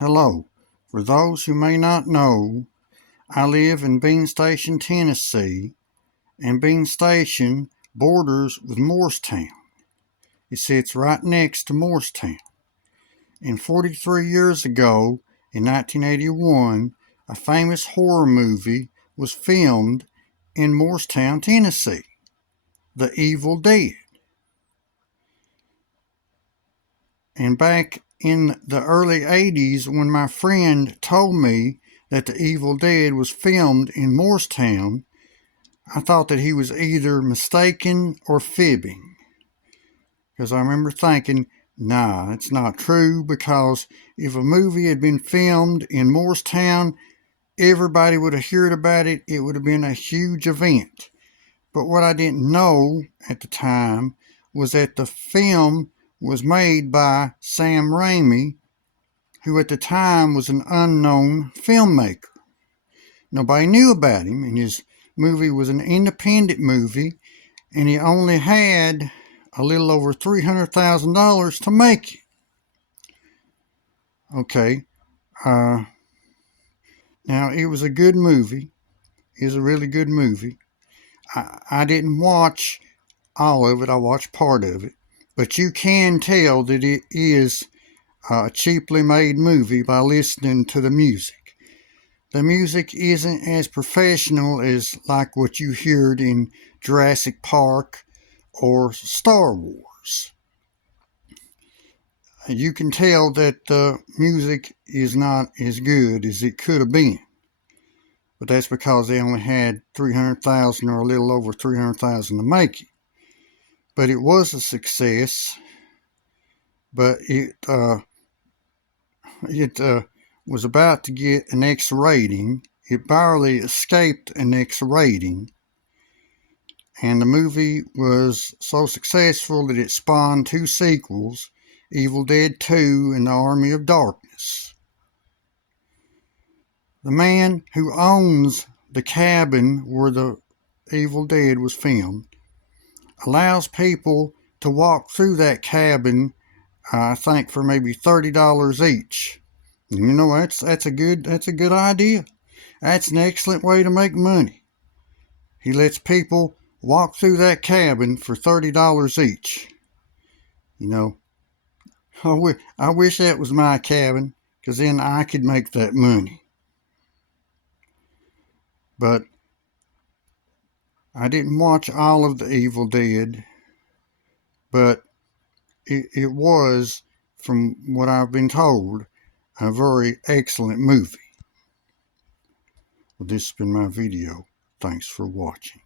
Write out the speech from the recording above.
Hello. For those who may not know, I live in Bean Station, Tennessee, and Bean Station borders with Morristown. It sits right next to Morristown. And 43 years ago, in 1981, a famous horror movie was filmed in Morristown, Tennessee, The Evil Dead. And back in the early 80s, when my friend told me that The Evil Dead was filmed in Morristown, I thought that he was either mistaken or fibbing. Because I remember thinking, nah, it's not true, because if a movie had been filmed in Morristown, everybody would have heard about it. It would have been a huge event. But what I didn't know at the time was that the film was made by Sam Raimi, who at the time was an unknown filmmaker. Nobody knew about him, and his movie was an independent movie, and he only had a little over $300,000 to make it. Okay, now it was a good movie. It was a really good movie. I didn't watch all of it. I watched part of it. But you can tell that it is a cheaply made movie by listening to the music. The music isn't as professional as like what you heard in Jurassic Park or Star Wars. You can tell that the music is not as good as it could have been. But that's because they only had $300,000 or a little over $300,000 to make it. But it was a success. But it was about to get an X rating. It barely escaped an X rating. And the movie was so successful that it spawned two sequels, Evil Dead 2 and The Army of Darkness. The man who owns the cabin where the Evil Dead was filmed allows people to walk through that cabin, I think, for maybe $30 each. And you know, that's a good idea. That's an excellent way to make money. He lets people walk through that cabin for $30 each. You know, I wish that was my cabin, because then I could make that money. But I didn't watch all of The Evil Dead, but it was, from what I've been told, a very excellent movie. Well, this has been my video. Thanks for watching.